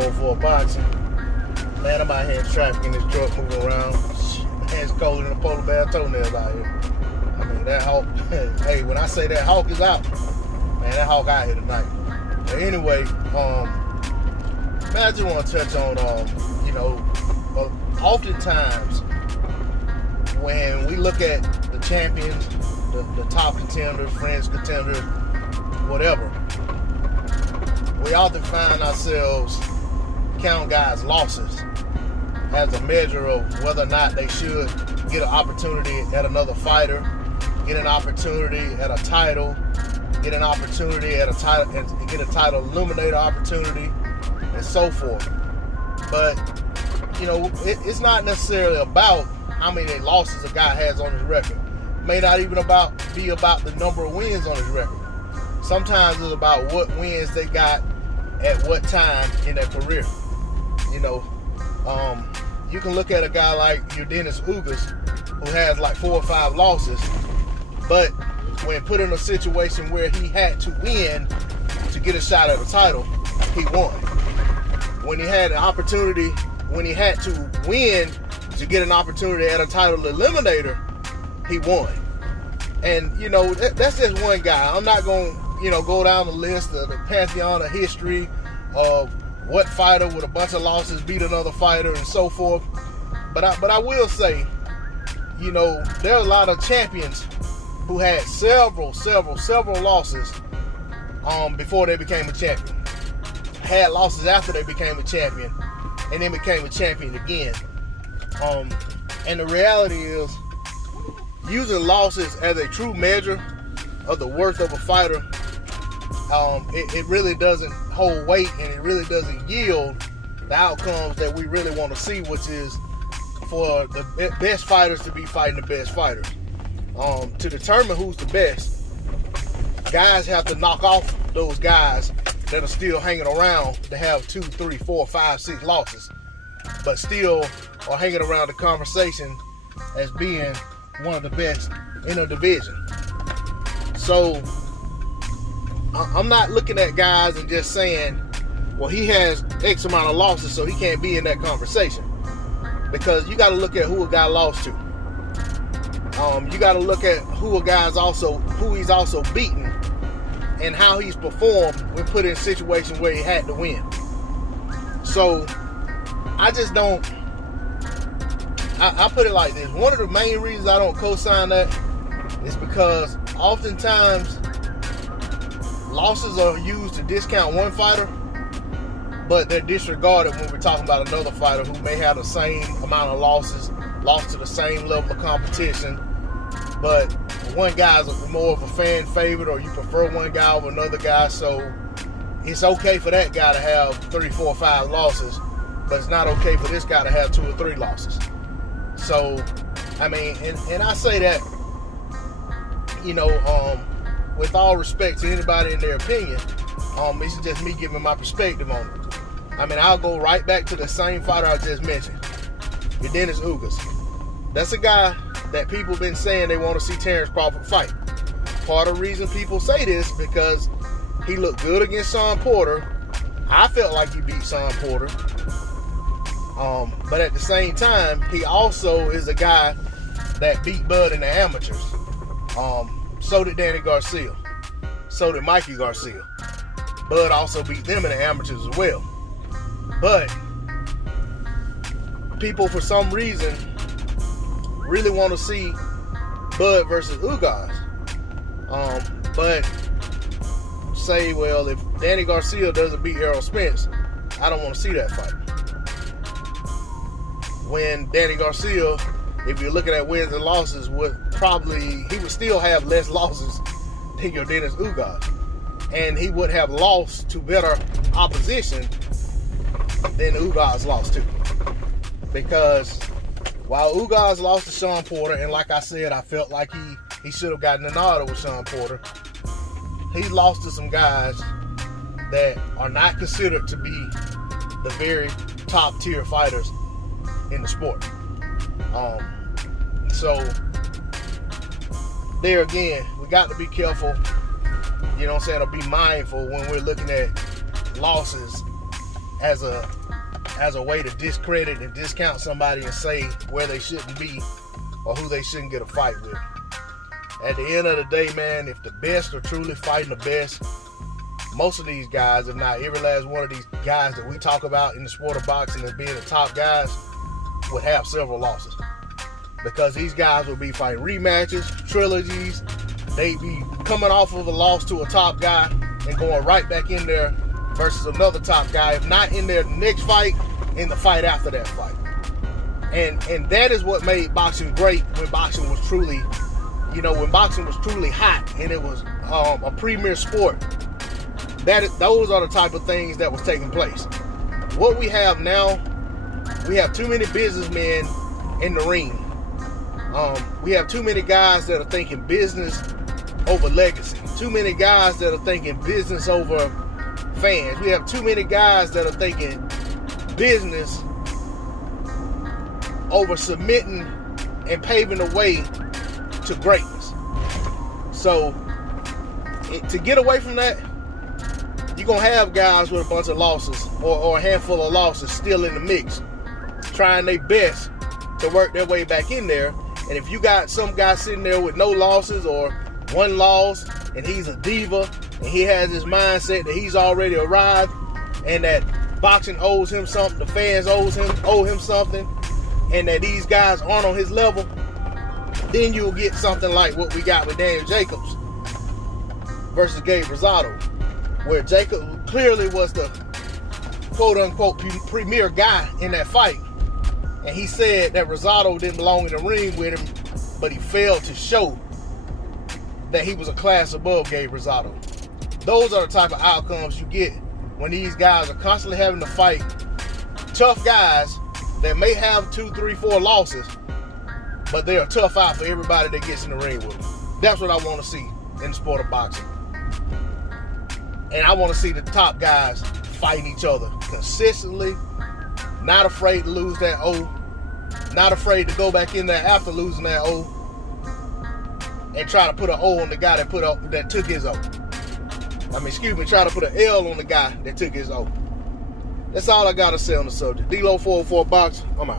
for boxing. Man, I'm out here in traffic in this truck moving around. Hands colder than a polar bear toenails out here. I mean, that hawk, hey, when I say that hawk is out, man, that hawk out here tonight. But anyway, man, I just want to touch on, oftentimes when we look at the champions, the top contenders, fringe contenders, whatever, we often find ourselves count guys' losses as a measure of whether or not they should get an opportunity at another fighter, get an opportunity at a title, get an opportunity at a title, and get a title eliminator opportunity, and so forth. But it's not necessarily about how many losses a guy has on his record. It may not even be about the number of wins on his record. Sometimes it's about what wins they got at what time in their career. You can look at a guy like Yordenis Ugas, who has like 4 or 5 losses, but when put in a situation where he had to win to get a shot at a title, he won. When he had an opportunity, when he had to win to get an opportunity at a title eliminator, he won. And that's just one guy. I'm not going to go down the list of the pantheon of history of what fighter with a bunch of losses beat another fighter and so forth. But I will say, there are a lot of champions who had several losses before they became a champion. Had losses after they became a champion, and then became a champion again. And the reality is, using losses as a true measure of the worth of a fighter, it really doesn't hold weight, and it really doesn't yield the outcomes that we really want to see, which is for the best fighters to be fighting the best fighters. To determine who's the best, guys have to knock off those guys that are still hanging around to have 2, 3, 4, 5, 6 losses, but still are hanging around the conversation as being one of the best in a division. So I'm not looking at guys and just saying, well, he has X amount of losses, so he can't be in that conversation. Because you got to look at who a guy lost to. You got to look at who he's also beaten, and how he's performed when put in situations where he had to win. So I just don't. I put it like this. One of the main reasons I don't co-sign that is because oftentimes losses are used to discount one fighter, but they're disregarded when we're talking about another fighter who may have the same amount of losses, lost to the same level of competition, but one guy's more of a fan favorite, or you prefer one guy over another guy, so it's okay for that guy to have 3, 4, 5 losses, but it's not okay for this guy to have 2 or 3 losses. So, I mean, and I say that, with all respect to anybody in their opinion, this is just me giving my perspective on it. I mean, I'll go right back to the same fighter I just mentioned, Yordenis Ugas. That's a guy that people been saying they want to see Terrence Crawford fight. Part of the reason people say this because he looked good against Shawn Porter. I felt like he beat Shawn Porter. But at the same time, he also is a guy that beat Bud in the amateurs. So did Danny Garcia. So did Mikey Garcia. Bud also beat them in the amateurs as well. But people, for some reason, really want to see Bud versus Ugas. But say, well, if Danny Garcia doesn't beat Errol Spence, I don't want to see that fight. When Danny Garcia, if you're looking at wins and losses, he would still have less losses than Yordenis Ugas. And he would have lost to better opposition than Ugas lost to. Because while Ugas lost to Shawn Porter, and like I said, I felt like he should have gotten an auto with Shawn Porter, he lost to some guys that are not considered to be the very top tier fighters in the sport. So there again, we got to be careful, or be mindful when we're looking at losses as a way to discredit and discount somebody and say where they shouldn't be or who they shouldn't get a fight with. At the end of the day, man, if the best are truly fighting the best, most of these guys, if not every last one of these guys that we talk about in the sport of boxing as being the top guys, would have several losses. Because these guys will be fighting rematches, trilogies. They be coming off of a loss to a top guy and going right back in there versus another top guy. If not in their next fight, in the fight after that fight. And that is what made boxing great when boxing was truly, when boxing was truly hot and it was a premier sport. Those are the type of things that was taking place. What we have now, we have too many businessmen in the ring. We have too many guys that are thinking business over legacy. Too many guys that are thinking business over fans. We have too many guys that are thinking business over submitting and paving the way to greatness. So, to get away from that, you're going to have guys with a bunch of losses or a handful of losses still in the mix, trying their best to work their way back in there. And if you got some guy sitting there with no losses or one loss, and he's a diva, and he has this mindset that he's already arrived, and that boxing owes him something, the fans owe him something, and that these guys aren't on his level, then you'll get something like what we got with Daniel Jacobs versus Gabe Rosado, where Jacob clearly was the quote-unquote premier guy in that fight. And he said that Rosado didn't belong in the ring with him, but he failed to show that he was a class above Gabe Rosado. Those are the type of outcomes you get when these guys are constantly having to fight tough guys that may have 2, 3, 4 losses, but they're a tough out for everybody that gets in the ring with them. That's what I want to see in the sport of boxing. And I want to see the top guys fighting each other consistently, not afraid to lose that O, not afraid to go back in there after losing that O and try to put an O on the guy that took his O. Try to put an L on the guy that took his O. That's all I got to say on the subject. D-Lo 404 Box, I'm out.